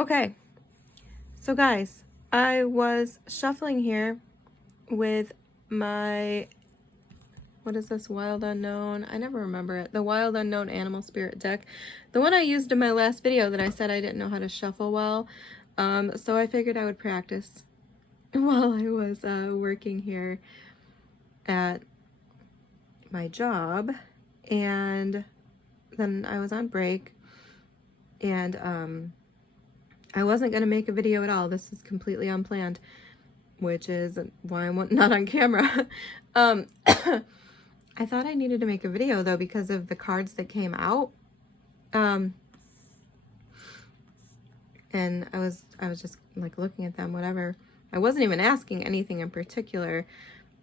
Okay, so guys, I was shuffling here with my, what is this, Wild Unknown? I never remember it. The Wild Unknown Animal Spirit deck. The one I used in my last video that I said I didn't know how to shuffle well. So I figured I would practice while I was working here at my job. And then I was on break. And I wasn't going to make a video at all. This is completely unplanned, which is why I'm not on camera. I thought I needed to make a video though because of the cards that came out. And I was just like looking at them, whatever. I wasn't even asking anything in particular,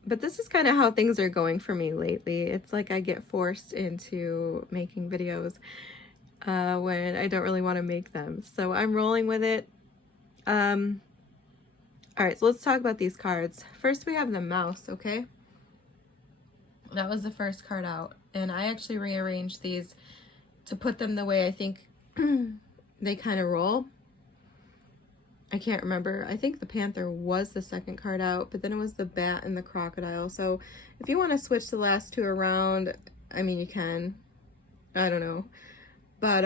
but this is kind of how things are going for me lately. It's like I get forced into making videos when I don't really want to make them. So I'm rolling with it. All right, so let's talk about these cards. First, we have the mouse, okay? That was the first card out. And I actually rearranged these to put them the way I think they kind of roll. I can't remember. I think the panther was the second card out, but then it was the bat and the crocodile. So if you want to switch the last two around, I mean, you can. I don't know. But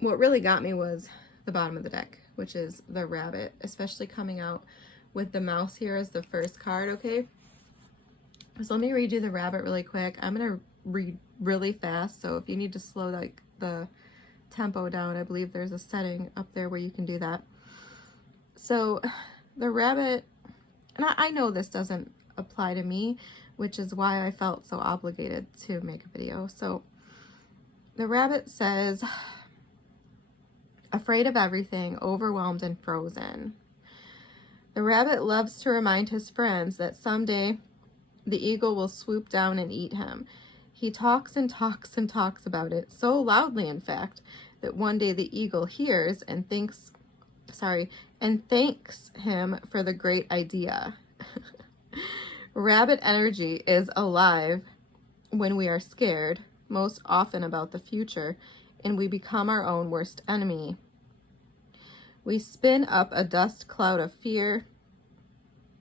what really got me was the bottom of the deck, which is the rabbit, especially coming out with the mouse here as the first card, okay? So let me read you the rabbit really quick. I'm going to read really fast, so if you need to slow like the tempo down, I believe there's a setting up there where you can do that. So the rabbit, and I know this doesn't apply to me, which is why I felt so obligated to make a video. So the rabbit says, afraid of everything, overwhelmed and frozen. The rabbit loves to remind his friends that someday the eagle will swoop down and eat him. He talks and talks and talks about it, so loudly in fact, that one day the eagle hears and thanks him for the great idea. Rabbit energy is alive when we are scared, most often about the future, and we become our own worst enemy. We spin up a dust cloud of fear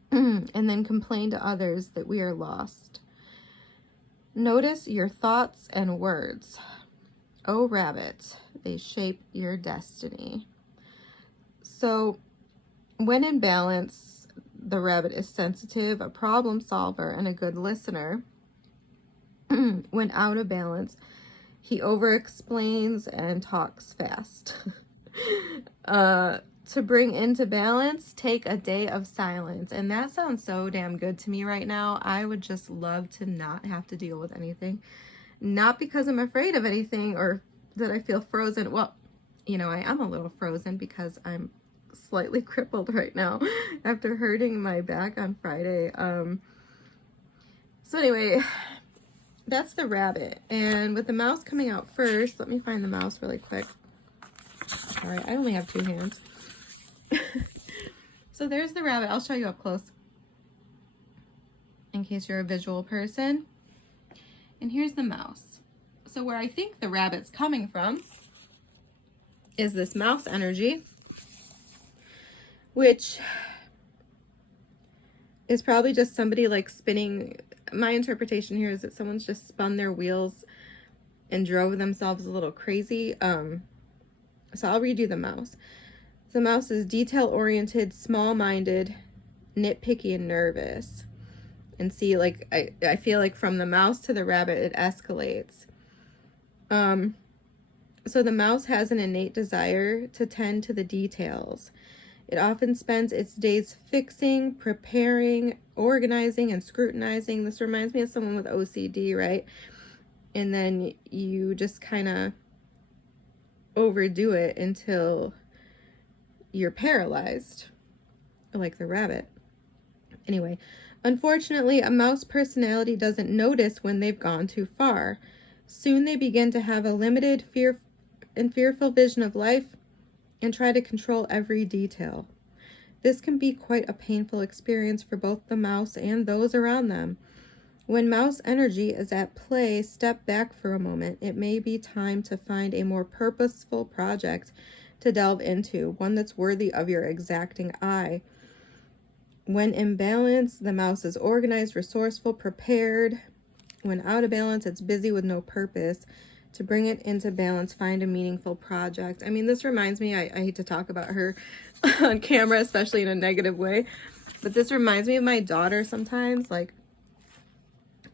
and then complain to others that we are lost. Notice your thoughts and words. Oh, rabbit, they shape your destiny. So when in balance, the rabbit is sensitive, a problem solver, and a good listener. When out of balance, he over-explains and talks fast. To bring into balance, take a day of silence. And that sounds so damn good to me right now. I would just love to not have to deal with anything. Not because I'm afraid of anything or that I feel frozen. Well, you know, I am a little frozen because I'm slightly crippled right now after hurting my back on Friday. So anyway, that's the rabbit. And with the mouse coming out first, let me find the mouse really quick. All right, I only have two hands. So there's the rabbit. I'll show you up close in case you're a visual person. And here's the mouse. So where I think the rabbit's coming from is this mouse energy, which is probably just somebody like spinning. My interpretation here is that someone's just spun their wheels and drove themselves a little crazy. So I'll read you the mouse. The mouse is detail-oriented, small-minded, nitpicky, and nervous. And see, like, I feel like from the mouse to the rabbit, it escalates. So the mouse has an innate desire to tend to the details. It often spends its days fixing, preparing, organizing, and scrutinizing. This reminds me of someone with OCD, right? And then you just kind of overdo it until you're paralyzed, like the rabbit. Anyway, unfortunately, a mouse personality doesn't notice when they've gone too far. Soon they begin to have a limited, fearful vision of life and try to control every detail. This can be quite a painful experience for both the mouse and those around them. When mouse energy is at play, step back for a moment. It may be time to find a more purposeful project to delve into, one that's worthy of your exacting eye. When in balance, the mouse is organized, resourceful, prepared. When out of balance, it's busy with no purpose. To bring it into balance, find a meaningful project. I mean, this reminds me, I hate to talk about her on camera, especially in a negative way, but this reminds me of my daughter sometimes. Like,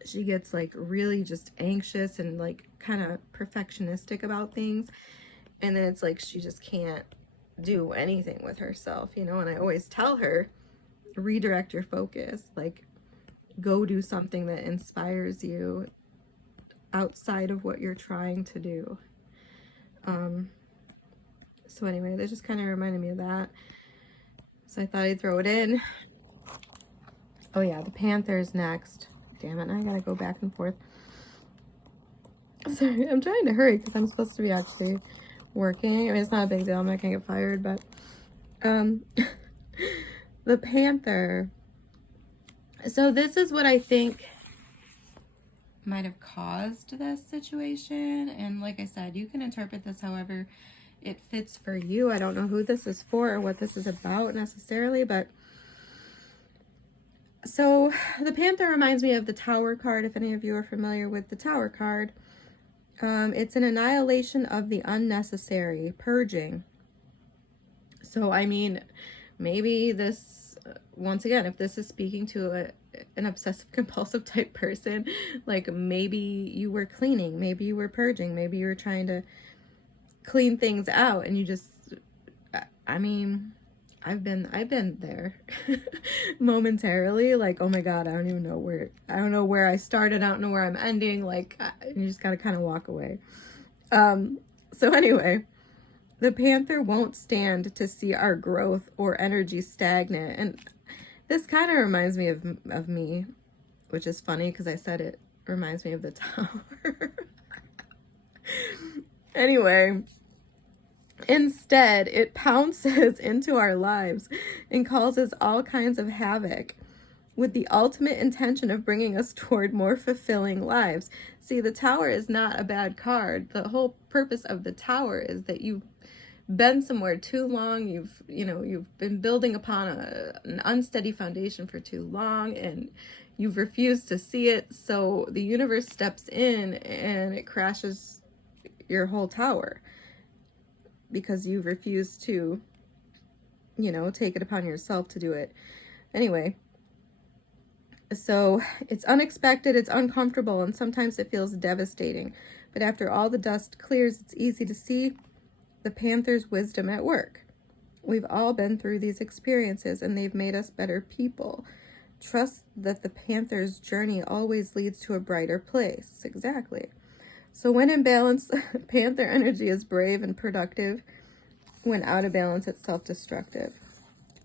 she gets like really just anxious and like kind of perfectionistic about things. And then it's like she just can't do anything with herself, you know? And I always tell her, redirect your focus. Like, go do something that inspires you outside of what you're trying to do. So anyway, that just kind of reminded me of that. So I thought I'd throw it in. Oh yeah, the Panther's next. Damn it, I gotta go back and forth. Sorry, I'm trying to hurry because I'm supposed to be actually working. I mean, it's not a big deal. I'm not gonna get fired, but the Panther. So this is what I think might have caused this situation. And like I said, you can interpret this however it fits for you. I don't know who this is for or what this is about necessarily, but so the Panther reminds me of the Tower card, if any of you are familiar with the Tower card. It's an annihilation of the unnecessary, purging. So, I mean, maybe this, once again, if this is speaking to an obsessive compulsive type person, like maybe you were cleaning, maybe you were purging, maybe you were trying to clean things out and you just, I mean, I've been there momentarily, like, oh my God, I don't know where I started, I don't know where I'm ending, like, you just gotta kind of walk away. So anyway, the Panther won't stand to see our growth or energy stagnant. And this kind of reminds me of me, which is funny because I said it reminds me of the Tower. Anyway, instead, it pounces into our lives and causes all kinds of havoc with the ultimate intention of bringing us toward more fulfilling lives. See, the Tower is not a bad card. The whole purpose of the Tower is that you've been somewhere too long. You've been building upon an unsteady foundation for too long, and you've refused to see it. So the universe steps in and it crashes your whole tower because you've refused to, take it upon yourself to do it. Anyway, so it's unexpected, it's uncomfortable, and sometimes it feels devastating. But after all the dust clears, it's easy to see the Panther's wisdom at work. We've all been through these experiences, and they've made us better people. Trust that the Panther's journey always leads to a brighter place. Exactly. So when in balance, Panther energy is brave and productive. When out of balance, it's self-destructive.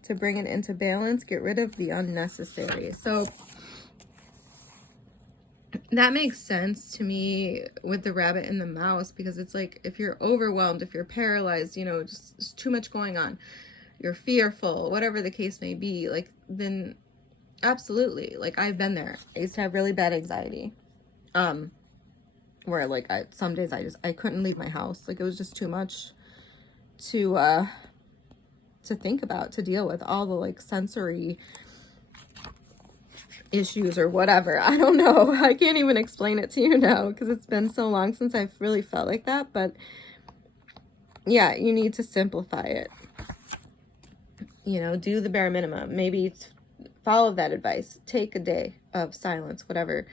To bring it into balance, get rid of the unnecessary. So that makes sense to me with the rabbit and the mouse, because it's like if you're overwhelmed, if you're paralyzed, just too much going on, you're fearful, whatever the case may be, like, then absolutely, like, I've been there. I used to have really bad anxiety, where like some days I couldn't leave my house. Like, it was just too much to think about, to deal with, all the like sensory issues or whatever. I don't know. I can't even explain it to you now because it's been so long since I've really felt like that. But yeah, you need to simplify it. Do the bare minimum. Maybe follow that advice. Take a day of silence, whatever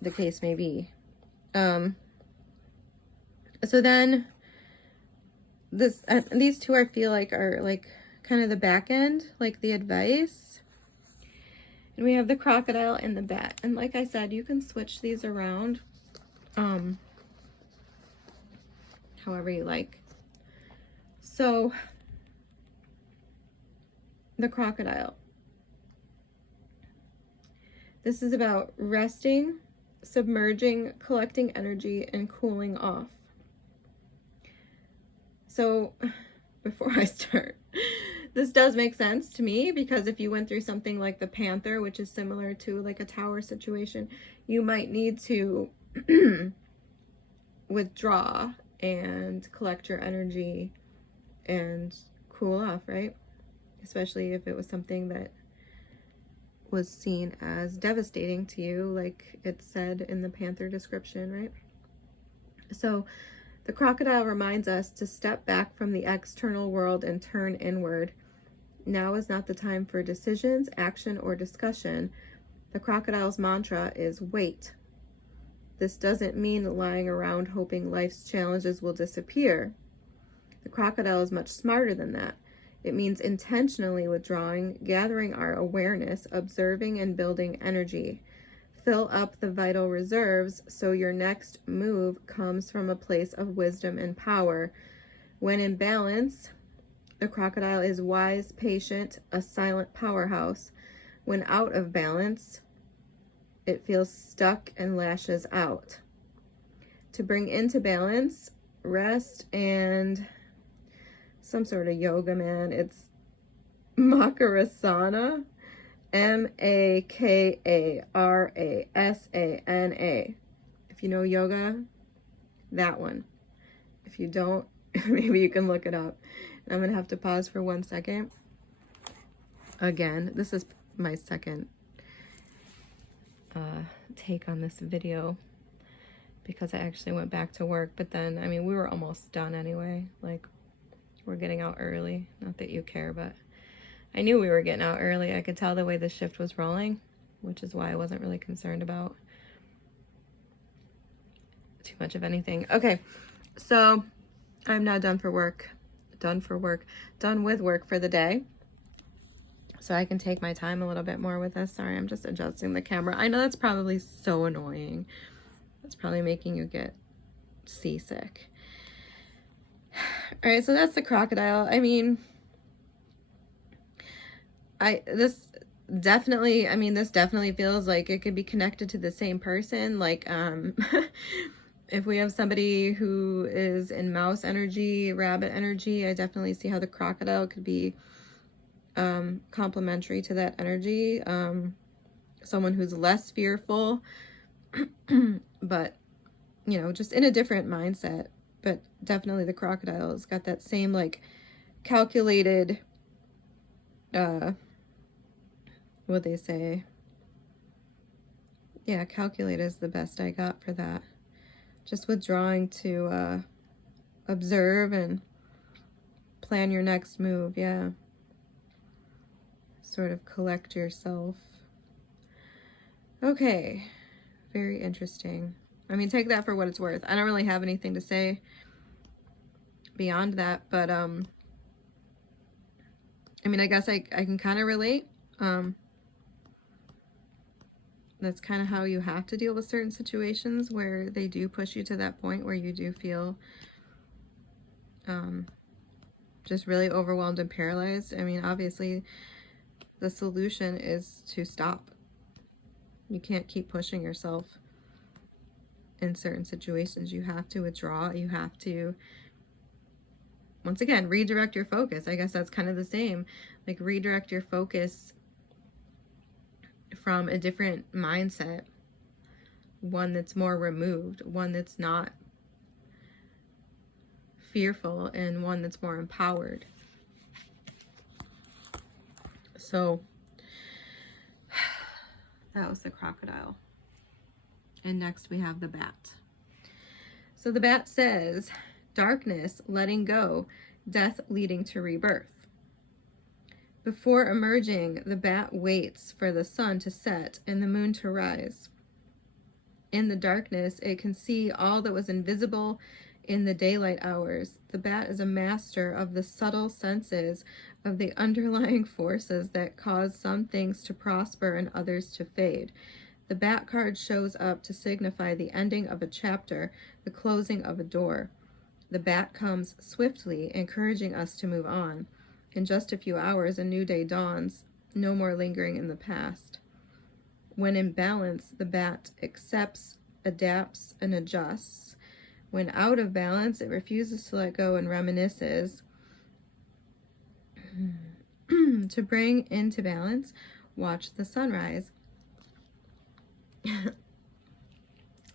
the case may be. So then these two I feel like are like kind of the back end, like the advice. And we have the crocodile and the bat. And like I said, you can switch these around however you like. So the crocodile. This is about resting, submerging, collecting energy, and cooling off. So before I start, this does make sense to me, because if you went through something like the Panther, which is similar to like a Tower situation, you might need to withdraw and collect your energy and cool off, right? Especially if it was something that was seen as devastating to you, like it said in the panther description, right? So the crocodile reminds us to step back from the external world and turn inward. Now is not the time for decisions, action, or discussion. The crocodile's mantra is wait. This doesn't mean lying around hoping life's challenges will disappear. The crocodile is much smarter than that. It means intentionally withdrawing, gathering our awareness, observing, and building energy. Fill up the vital reserves so your next move comes from a place of wisdom and power. When in balance, the crocodile is wise, patient, a silent powerhouse. When out of balance, it feels stuck and lashes out. To bring into balance, rest, and some sort of yoga, man. It's Makarasana, Makarasana. If you know yoga, that one. If you don't, maybe you can look it up. And I'm going to have to pause for 1 second. Again, this is my second take on this video because I actually went back to work. But then, I mean, we were almost done anyway. Like, we're getting out early. Not that you care, but I knew we were getting out early. I could tell the way the shift was rolling, which is why I wasn't really concerned about too much of anything. Okay, so I'm now done with work for the day. So I can take my time a little bit more with this. Sorry, I'm just adjusting the camera. I know that's probably so annoying. That's probably making you get seasick. All right, so that's the crocodile. I mean, this definitely feels like it could be connected to the same person. Like, if we have somebody who is in mouse energy, rabbit energy, I definitely see how the crocodile could be complementary to that energy. Someone who's less fearful, but, you know, just in a different mindset. But definitely the crocodile has got that same, like, calculated, what they say? Yeah, calculate is the best I got for that. Just withdrawing to observe and plan your next move, yeah. Sort of collect yourself. Okay, very interesting. I mean, take that for what it's worth. I don't really have anything to say beyond that, but I mean, I guess I can kind of relate. That's kind of how you have to deal with certain situations where they do push you to that point where you do feel just really overwhelmed and paralyzed. I mean, obviously, the solution is to stop. You can't keep pushing yourself in certain situations. You have to withdraw. You have to, once again, redirect your focus. I guess that's kind of the same. Like, redirect your focus from a different mindset. One that's more removed. One that's not fearful. And one that's more empowered. So, that was the crocodile. And next we have the bat. So the bat says, darkness, letting go, death leading to rebirth. Before emerging, the bat waits for the sun to set and the moon to rise. In the darkness, it can see all that was invisible in the daylight hours. The bat is a master of the subtle senses of the underlying forces that cause some things to prosper and others to fade. The bat card shows up to signify the ending of a chapter, the closing of a door. The bat comes swiftly, encouraging us to move on. In just a few hours, a new day dawns, no more lingering in the past. When in balance, the bat accepts, adapts, and adjusts. When out of balance, it refuses to let go and reminisces. To bring into balance, watch the sunrise. I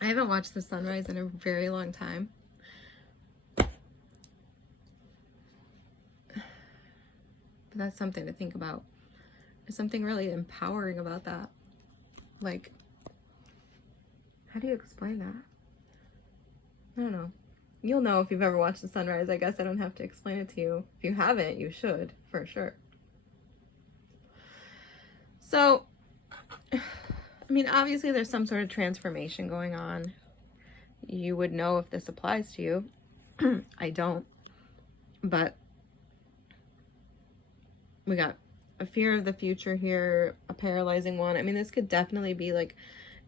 haven't watched the sunrise in a very long time. But that's something to think about. There's something really empowering about that. Like, how do you explain that? I don't know. You'll know if you've ever watched the sunrise. I guess I don't have to explain it to you. If you haven't, you should, for sure. So, I mean, obviously there's some sort of transformation going on. You would know if this applies to you. I don't. But we got a fear of the future here, a paralyzing one. I mean, this could definitely be like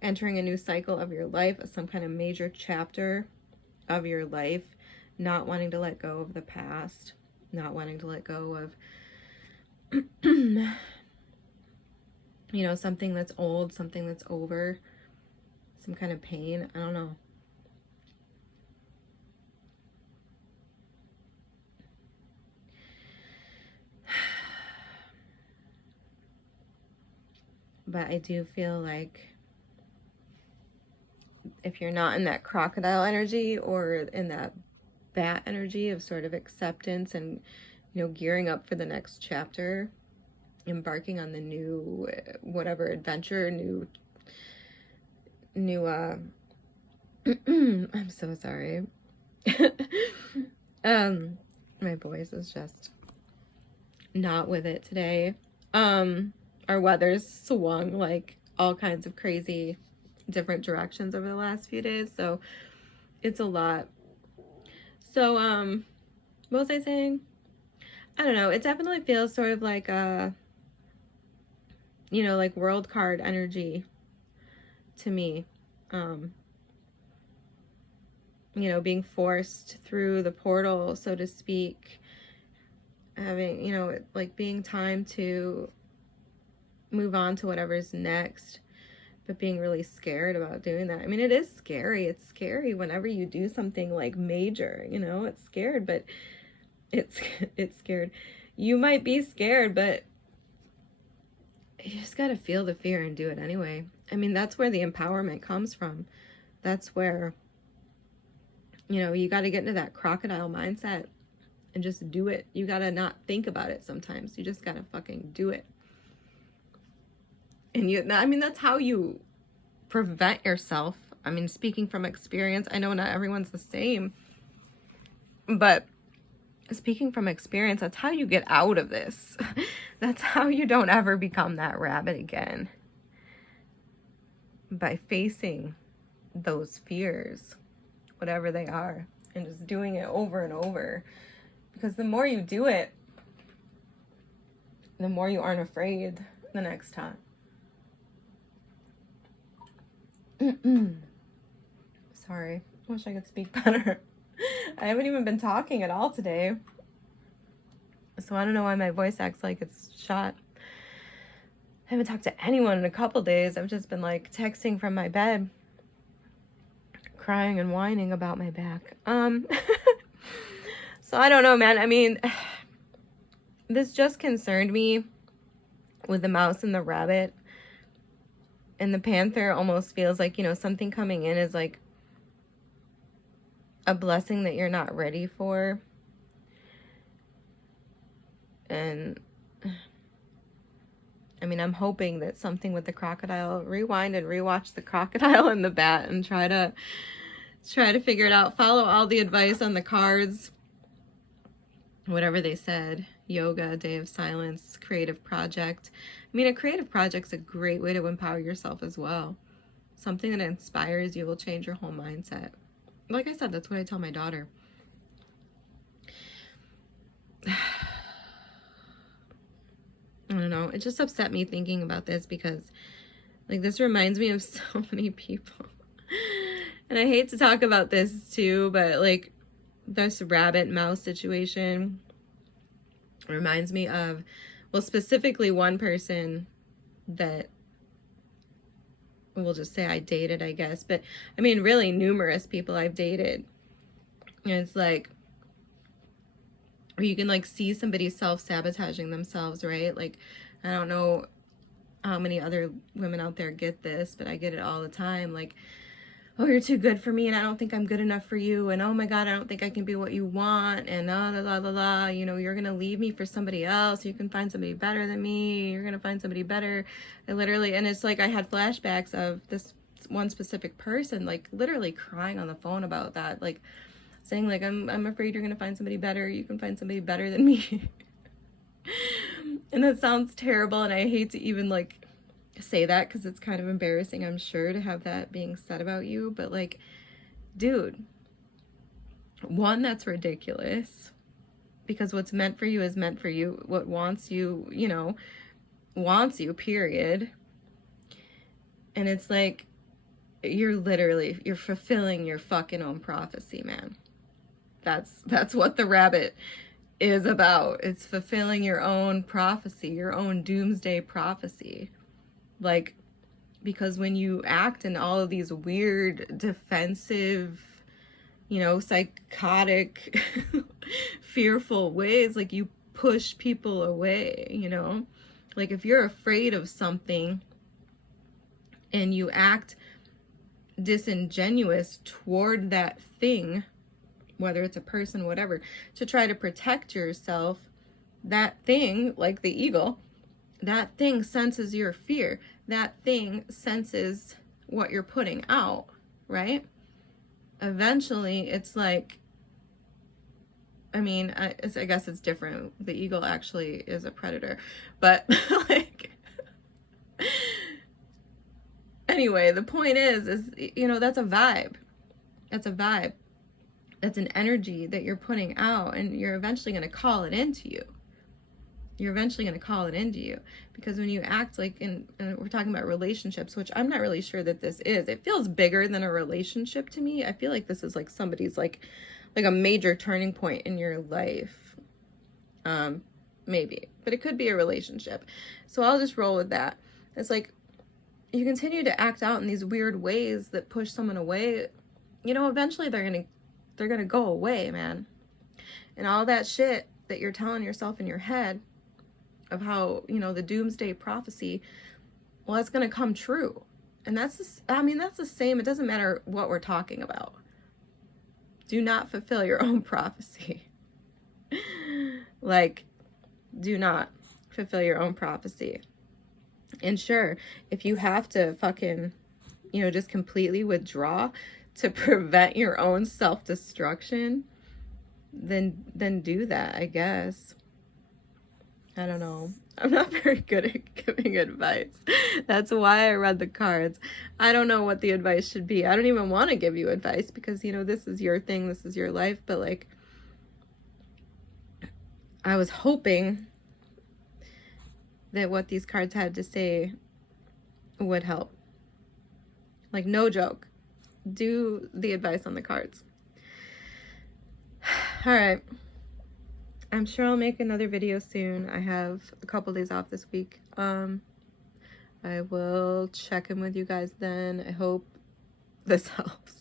entering a new cycle of your life, some kind of major chapter of your life, not wanting to let go of the past, not wanting to let go of, you know, something that's old, something that's over, some kind of pain. I don't know. But I do feel like if you're not in that crocodile energy or in that bat energy of sort of acceptance and, you know, gearing up for the next chapter, embarking on the new whatever adventure, new I'm so sorry. My voice is just not with it today. Our weather's swung like all kinds of crazy different directions over the last few days, so it's a lot. So what was I saying? I don't know, it definitely feels sort of like a, you know, like world card energy to me. You know, being forced through the portal, so to speak, having, you know, like being time to move on to whatever's next, but being really scared about doing that. I mean, it is scary. It's scary whenever you do something like major, you know, it's scared, but it's scared. You might be scared, but you just got to feel the fear and do it anyway. I mean, that's where the empowerment comes from. That's where, you know, you got to get into that crocodile mindset and just do it. You got to not think about it sometimes. You just got to fucking do it. And I mean, that's how you prevent yourself. I mean, speaking from experience, I know not everyone's the same, but speaking from experience, that's how you get out of this. That's how you don't ever become that rabbit again. By facing those fears, whatever they are, and just doing it over and over. Because the more you do it, the more you aren't afraid the next time. Sorry, I wish I could speak better. I haven't even been talking at all today, so I don't know why my voice acts like it's shot. I haven't talked to anyone in a couple days. I've just been like texting from my bed, crying and whining about my back. So I don't know, man. I mean, this just concerned me with the mouse and the rabbit. And the panther almost feels like, you know, something coming in is like a blessing that you're not ready for. And I mean, I'm hoping that something with the crocodile, rewind and rewatch the crocodile and the bat and try to figure it out. Follow all the advice on the cards, whatever they said. Yoga, day of silence, creative project. I mean, a creative project's a great way to empower yourself as well. Something that inspires you will change your whole mindset. Like I said, that's what I tell my daughter. I don't know. It just upset me thinking about this because, like, this reminds me of so many people. And I hate to talk about this too, but, like, this rabbit mouse situation reminds me of, well, specifically one person that we'll just say I dated, I guess. But, I mean, really numerous people I've dated. And it's like, or you can, like, see somebody self-sabotaging themselves, right? Like, I don't know how many other women out there get this, but I get it all the time. Like, oh, you're too good for me, and I don't think I'm good enough for you, and oh my God, I don't think I can be what you want, and la la la la, you know, you're gonna leave me for somebody else, you can find somebody better than me, you're gonna find somebody better. I literally, and it's like I had flashbacks of this one specific person, like literally crying on the phone about that, like saying like, I'm afraid you're gonna find somebody better, you can find somebody better than me. And that sounds terrible, and I hate to even like say that because it's kind of embarrassing, I'm sure, to have that being said about you, but like, dude, one, that's ridiculous, because what's meant for you is meant for you. What wants you, you know, wants you, period. And it's like, you're fulfilling your fucking own prophecy, man. That's what the rabbit is about. It's fulfilling your own prophecy, your own doomsday prophecy. Like, because when you act in all of these weird, defensive, you know, psychotic, fearful ways, like you push people away, you know? Like if you're afraid of something and you act disingenuous toward that thing, whether it's a person, whatever, to try to protect yourself, that thing, like the eagle, that thing senses your fear. That thing senses what you're putting out, right? Eventually, it's like, I mean, I guess it's different. The eagle actually is a predator, but like, anyway, the point is, you know, that's a vibe. That's a vibe. That's an energy that you're putting out, and you're eventually going to call it into you. You're eventually going to call it into you, because when you act like and we're talking about relationships, which I'm not really sure that this is, it feels bigger than a relationship to me. I feel like this is like somebody's like a major turning point in your life, maybe, but it could be a relationship. So I'll just roll with that. It's like you continue to act out in these weird ways that push someone away, you know, eventually they're gonna go away, man. And all that shit that you're telling yourself in your head of how, you know, the doomsday prophecy, well, that's going to come true. And that's the same. It doesn't matter what we're talking about. Do not fulfill your own prophecy. Like, do not fulfill your own prophecy. And sure, if you have to fucking, you know, just completely withdraw to prevent your own self-destruction, then do that, I guess. I don't know. I'm not very good at giving advice. That's why I read the cards. I don't know what the advice should be. I don't even want to give you advice because, you know, this is your thing. This is your life. But like, I was hoping that what these cards had to say would help. Like, no joke. Do the advice on the cards. All right. I'm sure I'll make another video soon. I have a couple days off this week. I will check in with you guys then. I hope this helps.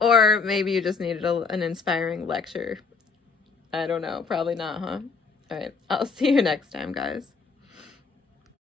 Or maybe you just needed an inspiring lecture. I don't know. Probably not, huh? All right. I'll see you next time, guys.